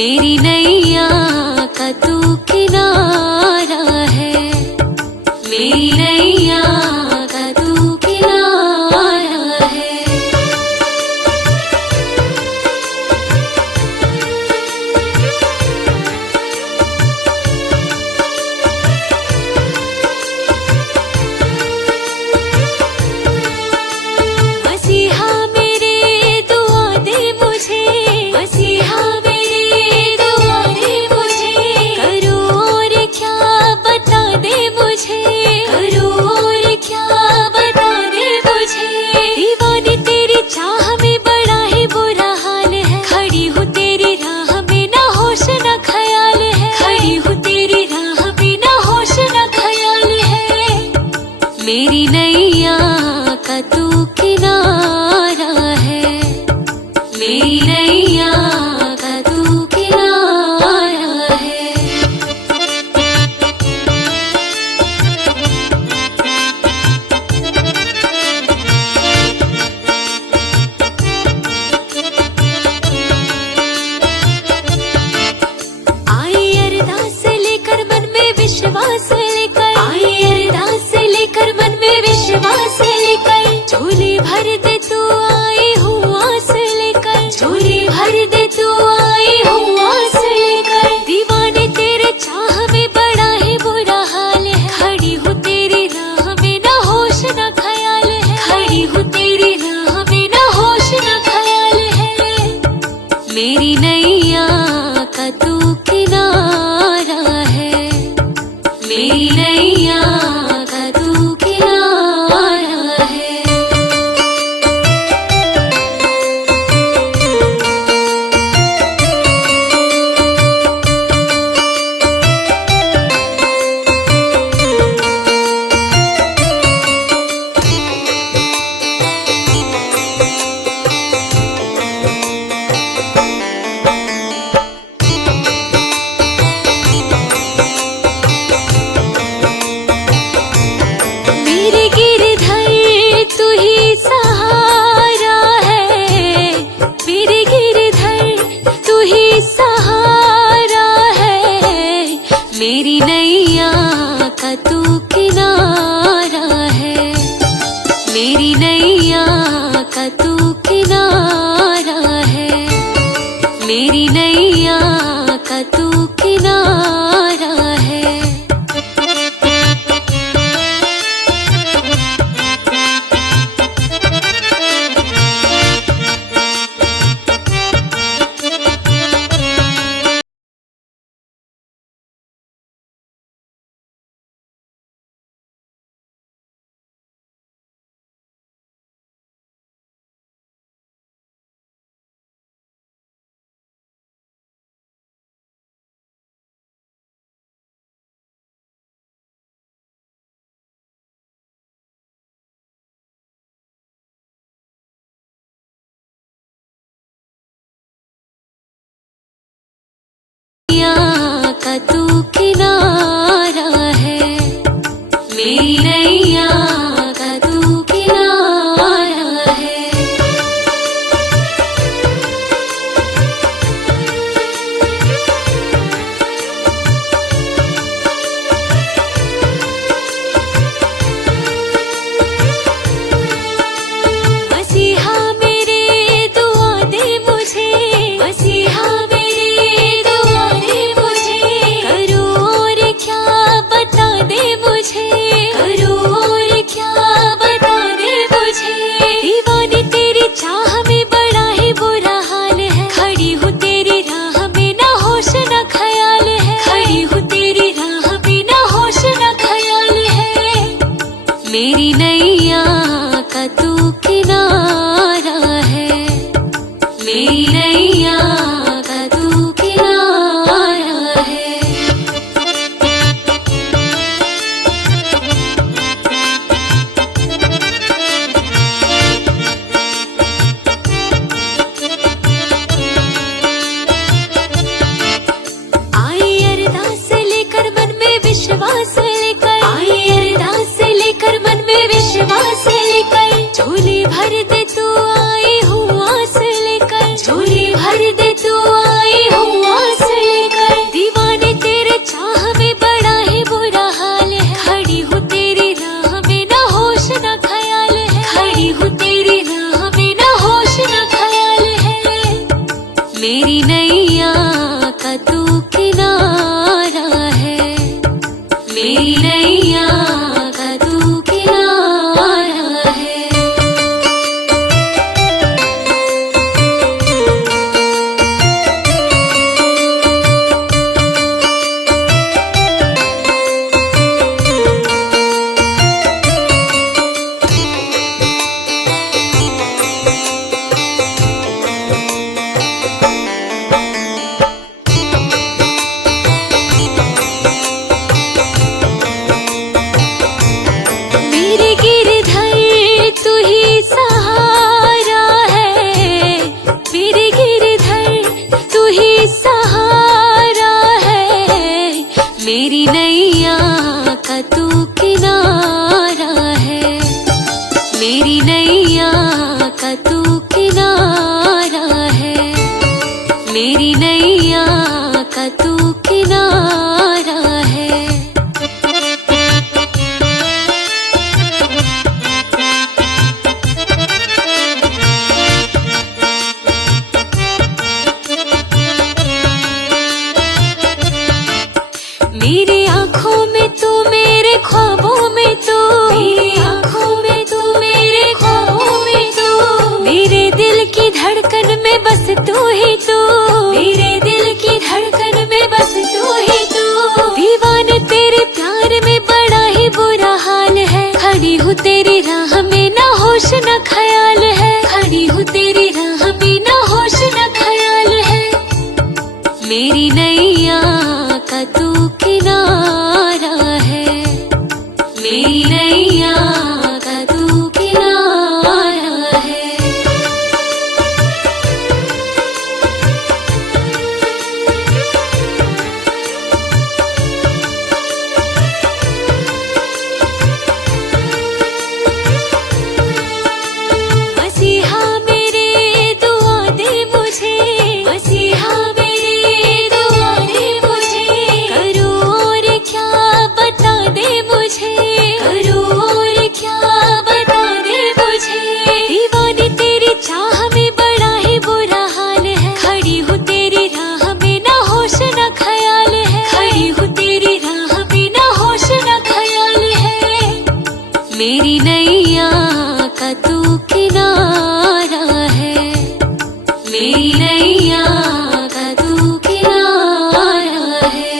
मेरी नैया का तू किनारा है, मेरी नैया का तू किनारा है। मसीहा मेरे दुआ दे मुझे, मसीहा मेरे दुआ दे मुझे, करूं और क्या बता दे मुझे, करूं और क्या बता दे मुझे। दीवानी तेरी चाह में बड़ा ही बुरा हाल है, खड़ी हूँ तेरी राह में ना होश ना ख्याल है, खड़ी हूँ तेरी राह में ना होश ना ख्याल है। मेरी नैया का तू किनारा है, मेरी नैया का तू किनारा है। आई अरदास लेकर मन में विश्वास लेकर, आई अरदास लेकर मन में विश्वास लेकर, झोली भर दे तू आई हूँ आस लेकर, झोली भर दे तू आई हूँ आस लेकर। दीवाने तेरे चाह में बड़ा ही बुरा हाल है, खड़ी हूँ तेरी राह में ना होश ना ख्याल है, खड़ी हूँ तेरी राह में ना होश ना ख्याल है। मेरी नैया का तू किनारा है, मेरी नैया का तू किनारा है। मेरे गिरधर तू ही सहारा है, मेरे गिरधर तू ही सहारा है। मेरी नैया का तू किनारा है, मेरी नैया का तू किनारा है, मेरी नैया का तू किनारा है। मेरी नैया का तू किनारा है, मेरी नैया का तू किनारा है। मेरे गिरधर तू ही सहारा है, मेरे गिरधर तू ही सहारा है। मेरी नैया का तू किनारा है, मेरी नैया का तू किनारा है, मेरी नैया का तू किनारा है। मेरी आँखों में तू, मेरे ख्वाबों में तू, मेरी आँखों में तू, मेरे ख्वाबों में तू, मेरे दिल की धड़कन में बस तू ही तू, मेरे दिल की धड़कन में बस तू ही तू। दीवाने तेरे प्यार में बड़ा ही बुरा हाल है, खड़ी हूँ तेरी राह में ना होश न ख्याल है, खड़ी हूँ तेरी राह में ना होश न ख्याल है। मेरी नैया का तू किनारा है, मेरी नैया का तू किनारा है। मसीहा मेरे दुआ दे मुझे, मसीहा मेरे दुआ दे मुझे, करूँ और क्या बता दे मुझे, करूँ और क्या बता दे मुझे। दीवानी तेरी चाह में बड़ा ही बुरा हाल है, खड़ी हूँ तेरी राह में ना होश न ख्याल है, खड़ी हूँ तेरी राह में ना होश न ख्याल है। मेरी नैया का तू किनारा है, मेरी नैया का तू किनारा है।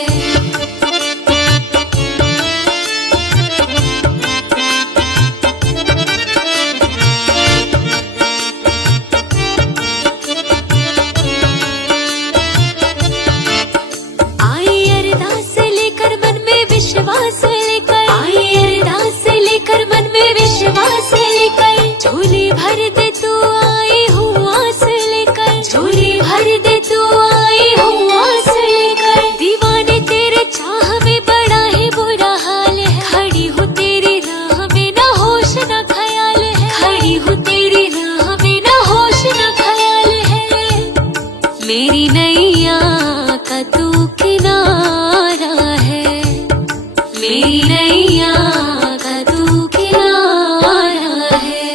आई अरदास लेकर मन में विश्वास लेकर, आई अरदास लेकर मन में विश्वास लेकर, झोली भर दे तू आई हूँ आस लेकर, झोली भर दे तू आई हूँ आस लेकर। दीवाने तेरे चाह में बड़ा ही बुरा हाल है, खड़ी हूँ तेरी राह में ना होश न ख्याल है, खड़ी हूँ तेरी राह में ना होश न ख्याल है। मेरी नैया का तू किनारा है, मेरी नैया का तू किनारा है।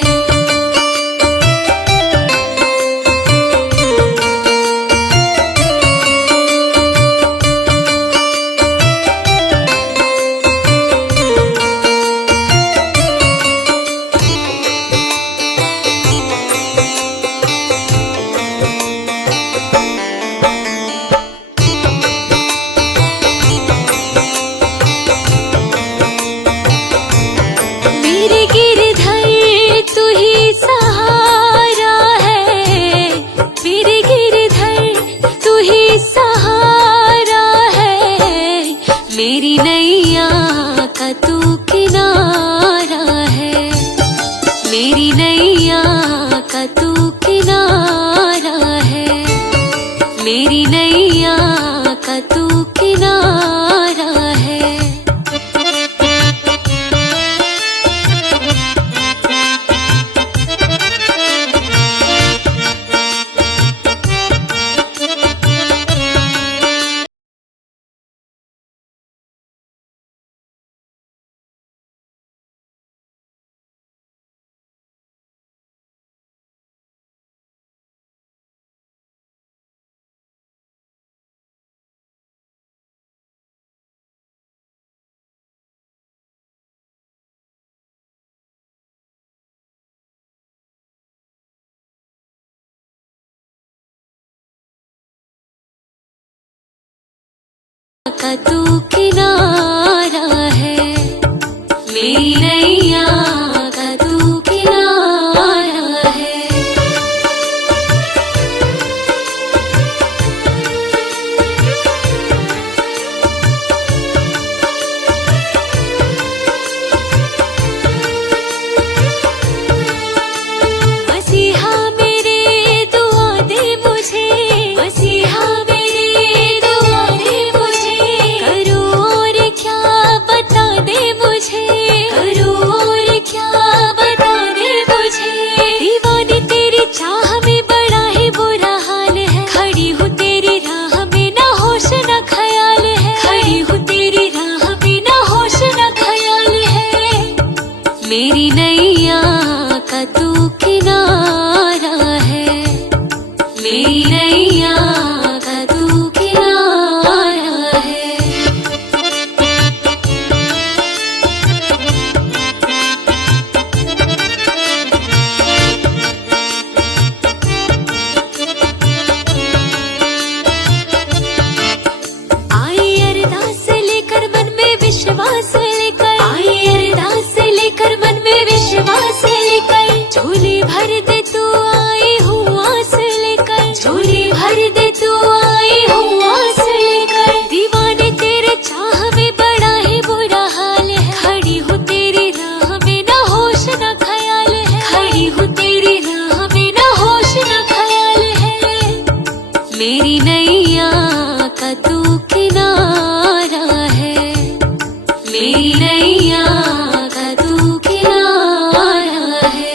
मेरे गिरधर तू ही सहारा है, मेरे गिरधर तू ही सहारा है। मेरी नैया का तू किनारा है, मेरी नैया का तू किनारा है, मेरी नैया का तू किनारा है। का तू किनारा है, मेरी नैया का तू किनारा है। मसीहा मेरे दुआ दे मुझे, मसीहा मेरे दुआ दे मुझे, करूँ और क्या बता दे मुझे, करूँ और क्या बता दे मुझे। दीवानी तेरी चाह में बड़ा ही बुरा हाल है, खड़ी हूँ तेरी राह में ना होश ना ख्याल है, खड़ी हूँ तेरी राह में ना होश ना ख्याल है। मेरी नैया का तू किनारा है, मेरी नैया का तू किनारा है। आई अरदास लेकर मन में विश्वास लेकर, आई अरदास लेकर मन में विश्वास लेकर, झोली भर दे तू आई हूँ आस लेकर, झोली भर दे तू आई हूँ आस लेकर। दीवाने तेरे चाह में बड़ा ही बुरा हाल है, खड़ी हूँ तेरी राह में ना होश ना ख्याल है, खड़ी हूँ तेरी राह में ना होश ना ख्याल है। मेरी नैया का तू किनारा है, मेरी नैया का तू किनारा है।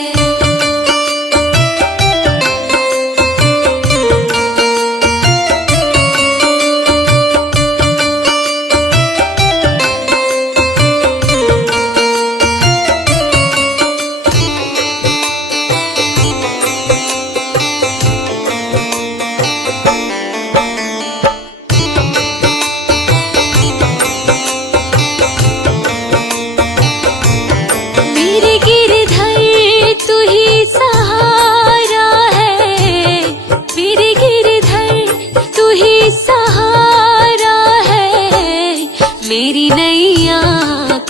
मेरे गिरधर तू ही सहारा है, मेरे गिरधर तू ही सहारा है। मेरी नैया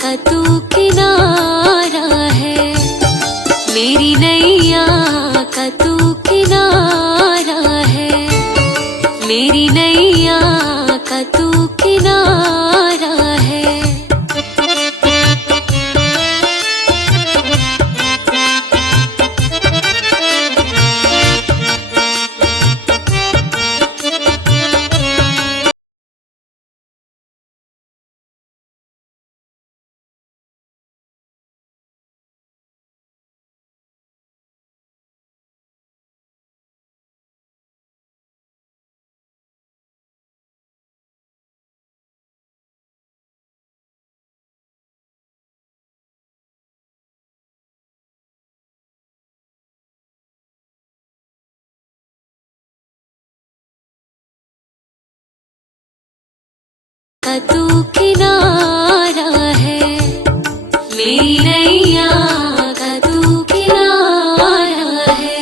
का तू किनारा है, मेरी नैया का तू किनारा है, मेरी नैया का तू किनारा है। का तू किनारा है, मेरी नैया का तू किनारा है।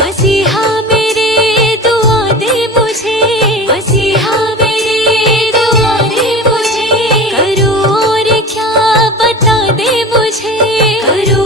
मसीहा मेरे दुआ दे मुझे, मसीहा मेरे दुआ दे मुझे, करूँ और क्या बता दे मुझे, करूँ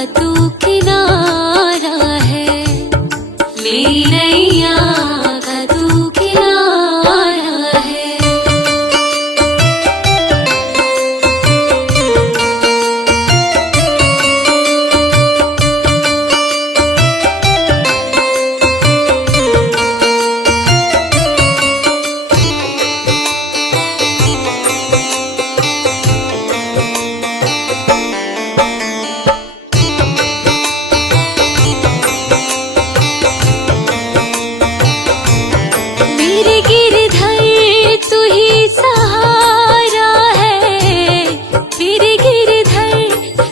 का तू किनारा है, मेरी नैया का तू किनारा है। मेरे गिरधर तू ही सहारा है, मेरे गिरधर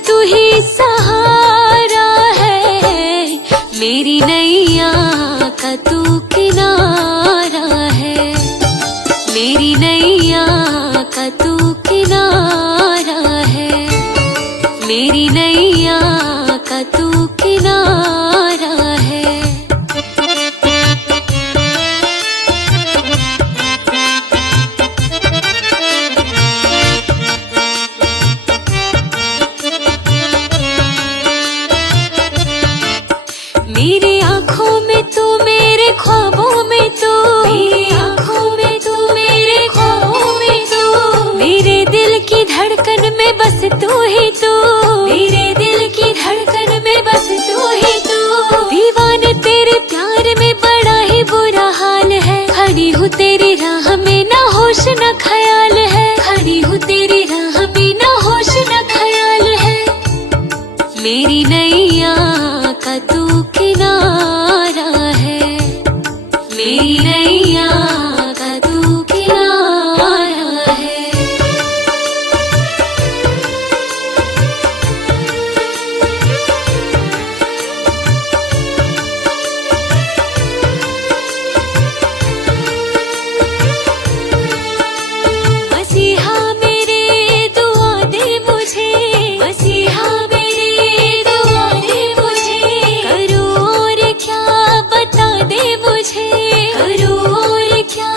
तू ही सहारा है, मेरी नैया का तू किनारा है, मेरी नैया का तू किनारा है, मेरी नैया का तू किनारा है। मेरी आँखों में तू, मेरे ख्वाबों में तू, मेरी आँखों में तू, मेरे ख्वाबों में तू, मेरे दिल की धड़कन में बस तू ही तू, मेरे दिल की धड़कन में बस तू ही तू। दीवाने तेरे प्यार में बड़ा ही बुरा हाल है, खड़ी हूँ तेरी राह में ना होश न ख्याल है, खड़ी हूँ तेरी राह में ना होश न ख्याल है, मेरी नैया का तू किनारा है, मेरी नैया का तू किनारा है। मसीहा मेरे दुआ दे मुझे, मसीहा मेरे दुआ दे मुझे, करूँ और क्या बता दे मुझे, करूँ और क्या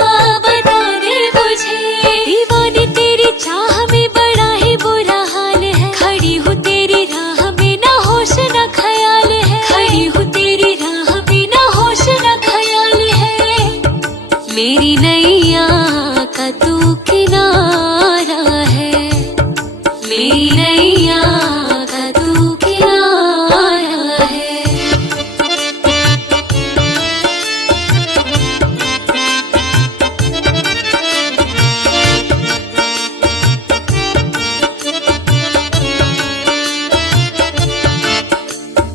बता दे मुझे। दीवाने तेरी चाह में बड़ा ही बुरा हाल है, खड़ी हूँ तेरी राह में ना होश न ख्याल है, खड़ी हूँ तेरी राह में ना होश न ख्याल है, मेरी नैया का तू किनारा है, मेरी नैया का तू किनारा है।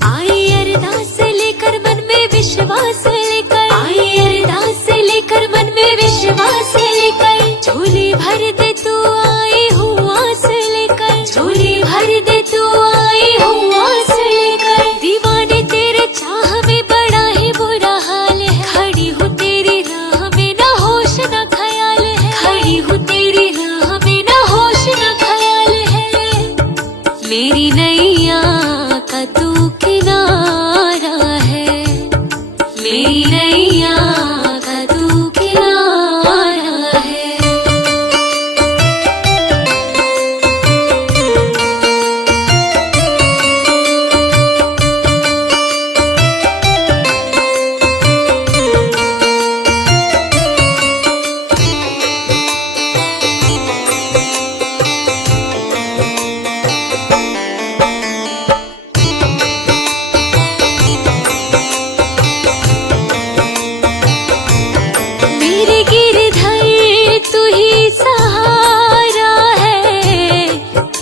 आई अरदास लेकर मन में विश्वास लेकर, आई अरदास लेकर मन में विश्वास लेकर, झोली भर दे तू आई हूँ आस लेकर, झोली भर दे तू आई हूँ आस लेकर। दीवाने तेरे चाह में बड़ा ही बुरा हाल है, खड़ी हूँ तेरी राह में ना होश न ख्याल है, खड़ी हूँ तेरी राह में ना होश न ख्याल है, मेरी नैया का तू किनारा है, मेरी नैया का तू किनारा है। मेरे गिरधर तू ही सहारा है,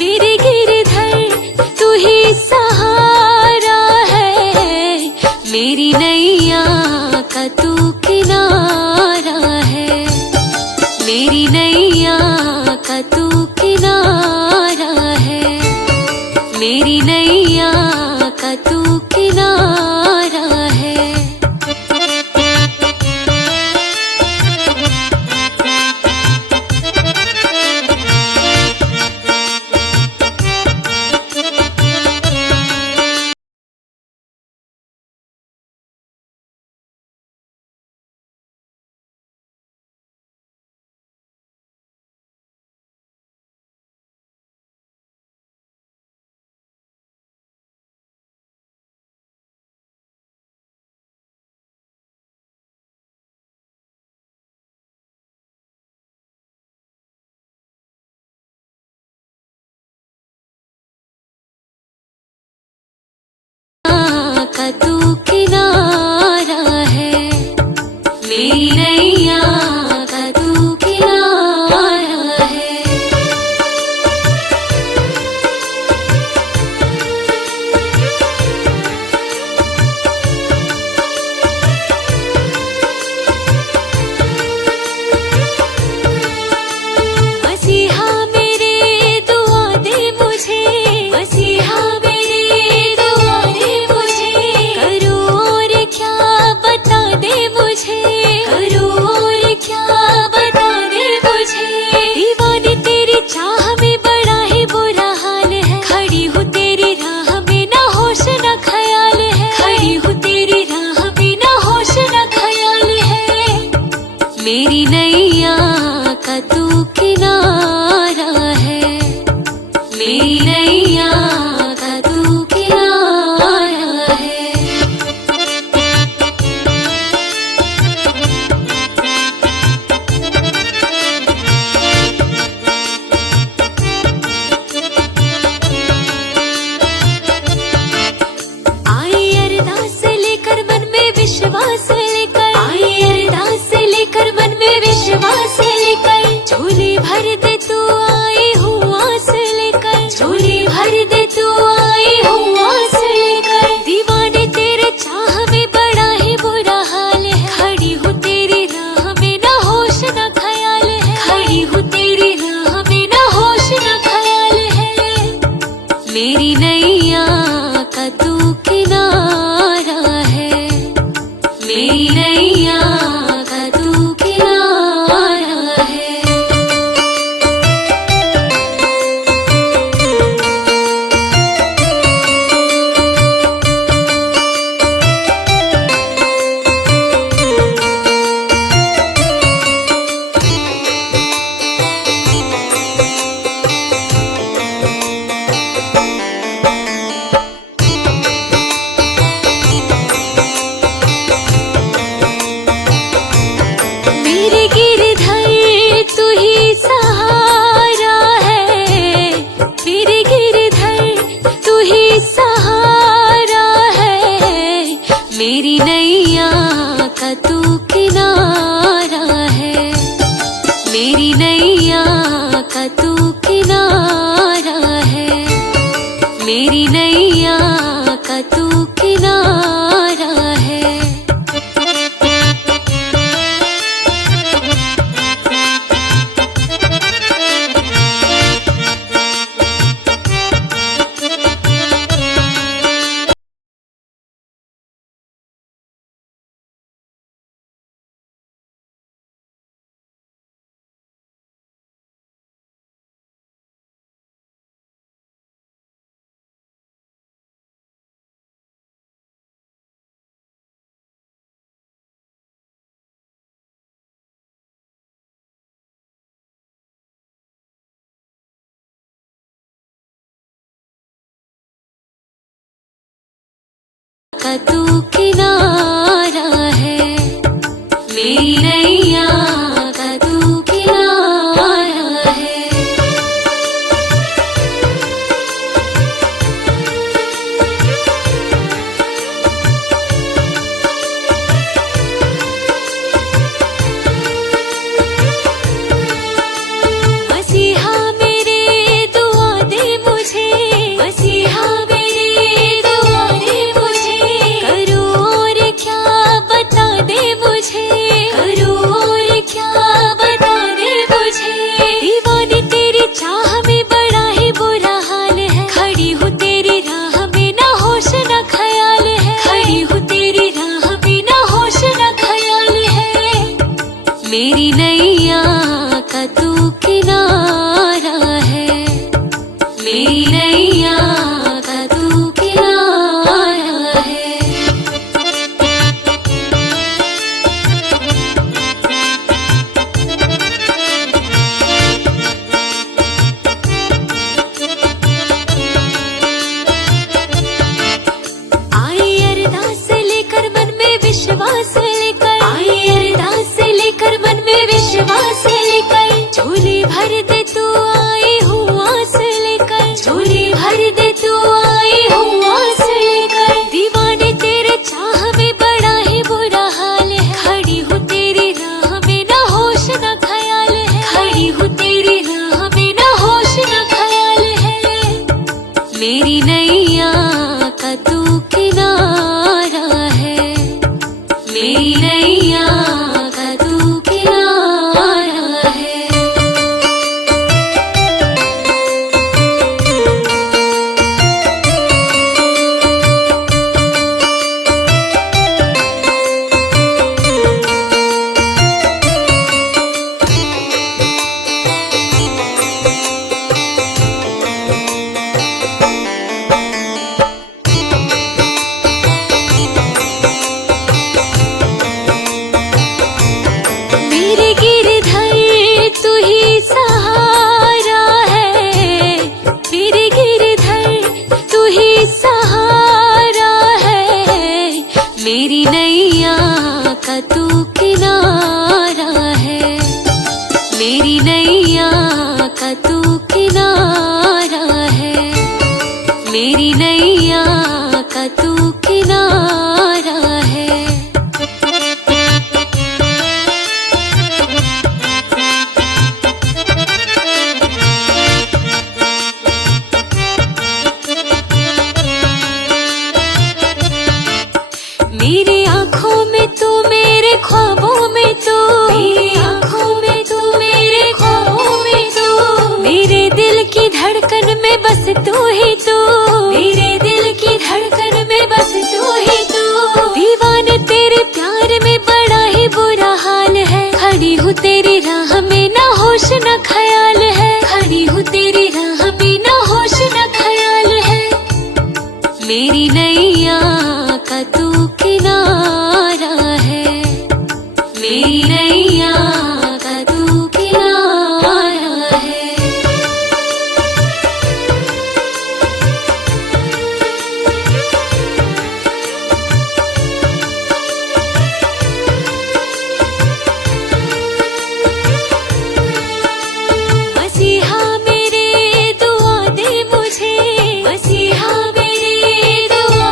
मेरे गिरधर तू ही सहारा है, मेरी नैया का तू किनारा है, मेरी नैया का तू किनारा है, मेरी नैया का तू किनारा है। नैया का तू किनारा है। का तू किनारा है, मेरी नैया का तू किनारा है। मसीहा मेरे दुआ दे मुझे, मसीहा मेरे दुआ दे मुझे, करूं और क्या बता दे मुझे, करूं और क्या बता दे मुझे। दीवानी तेरी चाह में बड़ा ही बुरा हाल है, खड़ी हूँ तेरी राह में ना होश ना ख्याल है, खड़ी हूँ तेरी राह में ना होश ना ख्याल है। मेरी नैया का तू किनारा है, मेरी नैया का तू किनारा है। आई अरदास लेकर मन में विश्वास लेकर, आई अरदास लेकर मन में विश्वास लेकर, झोली भर दे तू आई हूँ आस लेकर, झोली भर दे तू आई हूँ आस लेकर। दीवाने तेरे चाह में बड़ा ही बुरा हाल है, खड़ी हूँ तेरी राह में ना होश ना ख्याल है, खड़ी हूँ तेरी राह में ना होश ना ख्याल है। मेरी नैया का तू किनारा है, मेरी नैया का तू किनारा है। मेरे गिरधर तू ही सहारा है, मेरे गिरधर तू ही सहारा है। मेरी नैया का तू किनारा है, मेरी नैया का तू किनारा है, मेरी नैया का तू किनारा है। मेरी आँखों में तू, मेरे ख्वाबों में तू, मेरी आँखों में तू, मेरे ख्वाबों में तू, मेरे दिल की धड़कन में बस तू ही तू, मेरे दिल की धड़कन में बस तू ही तू। दीवाने तेरे प्यार में बड़ा ही बुरा हाल है, खड़ी हूँ तेरी राह में ना होश ना ख्याल है, खड़ी हूँ तेरी राह में ना होश ना ख्याल है। मेरी नैया का तू किनारा है, मेरी नैया का तू किनारा है। मसीहा मेरे दुआ दे मुझे, मसीहा मेरे दुआ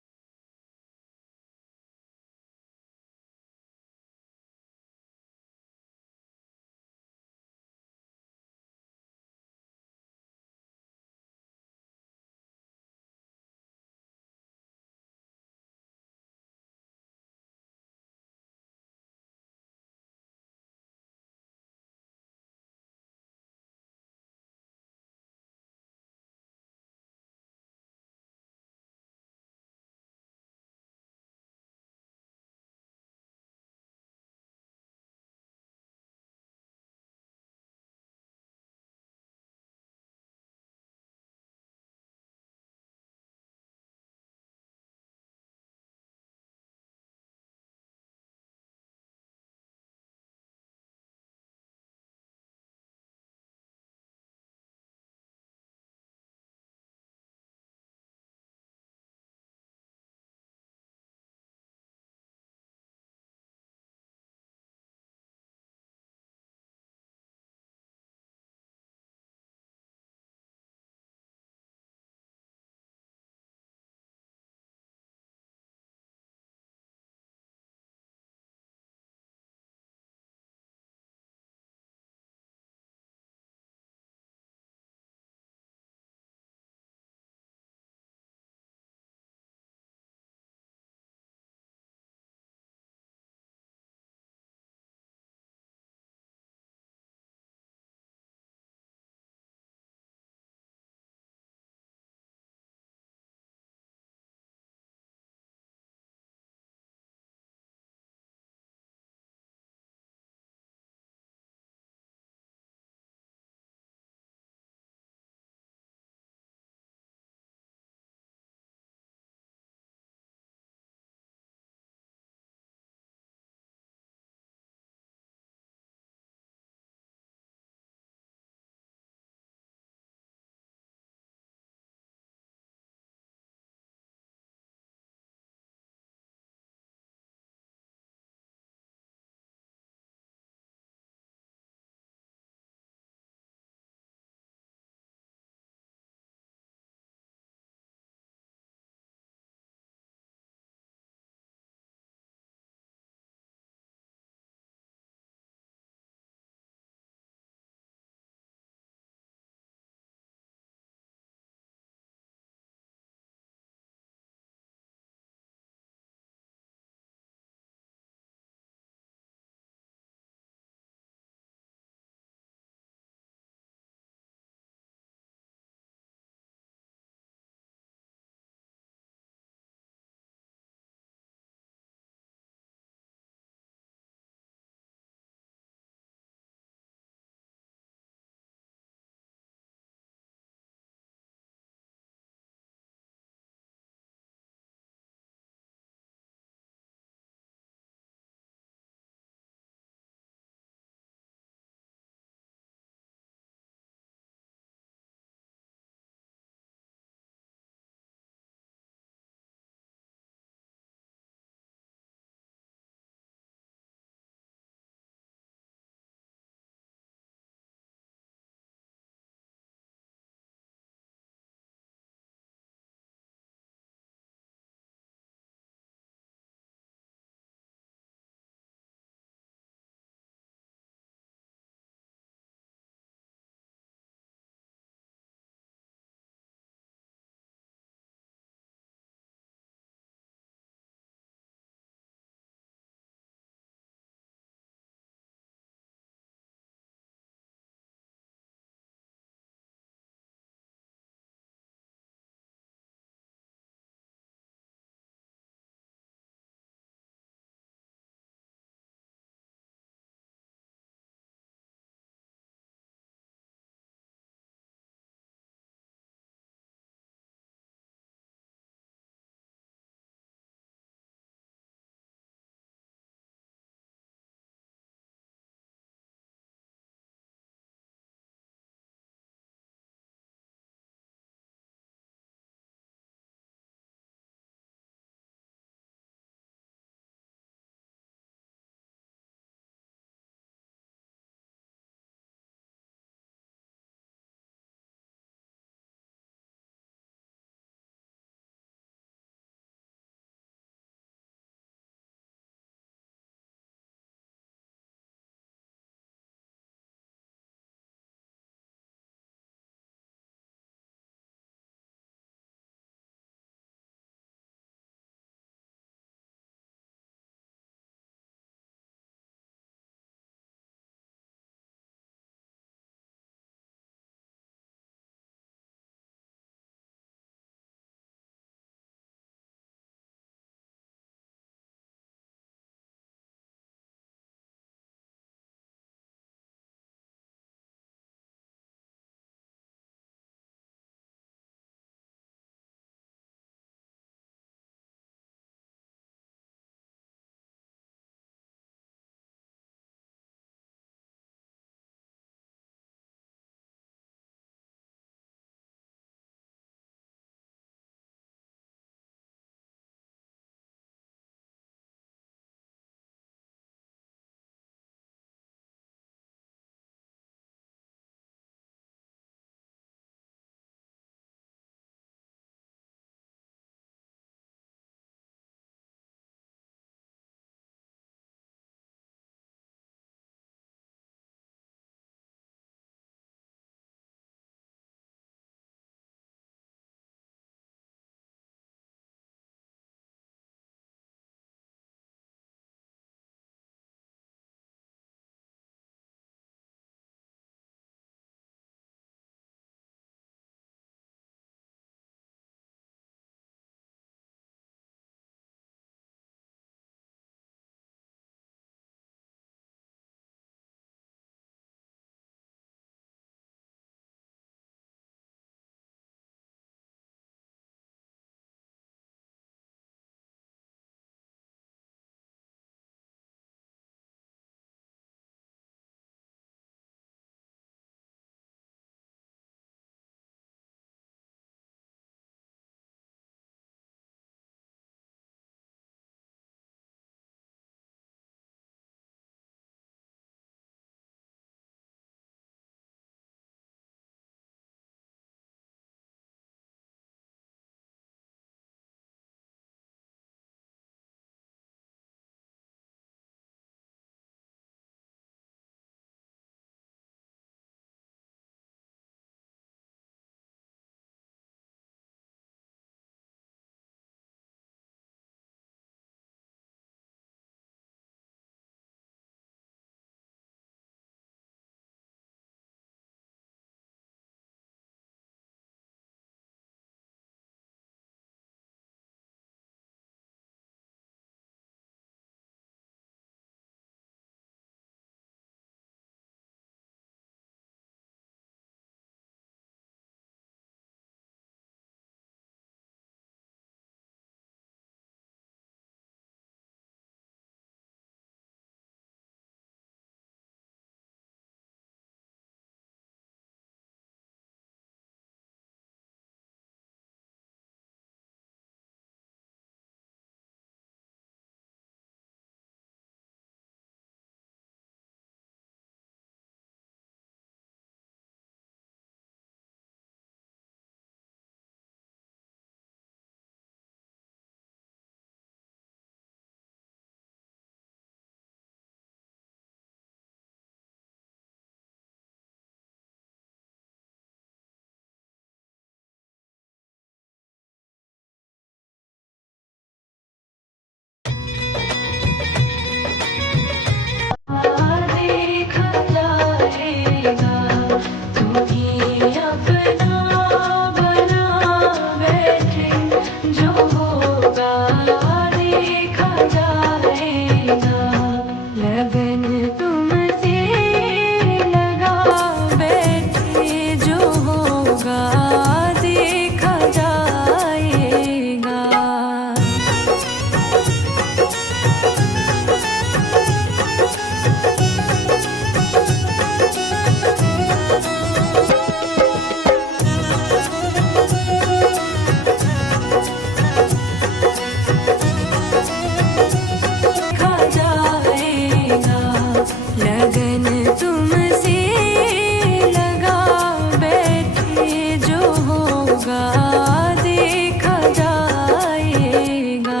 होगा देखा जाएगा।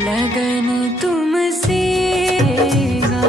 लगन तुमसे गा।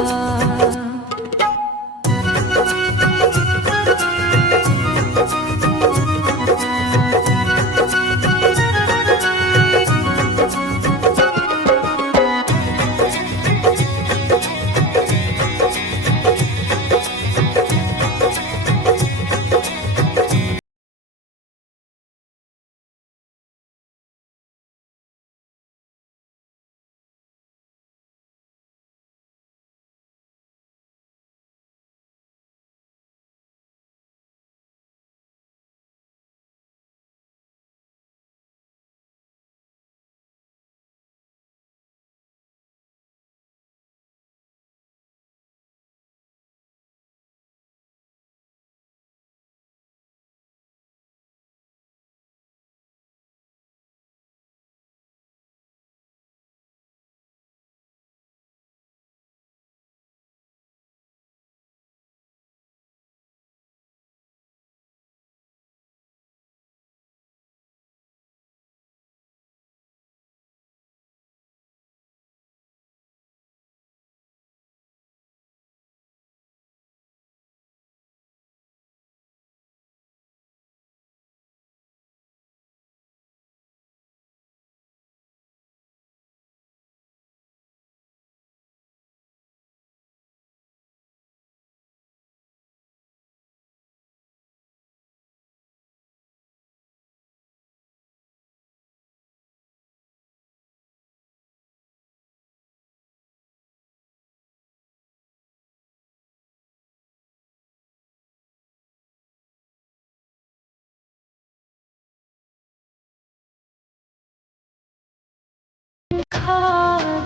खा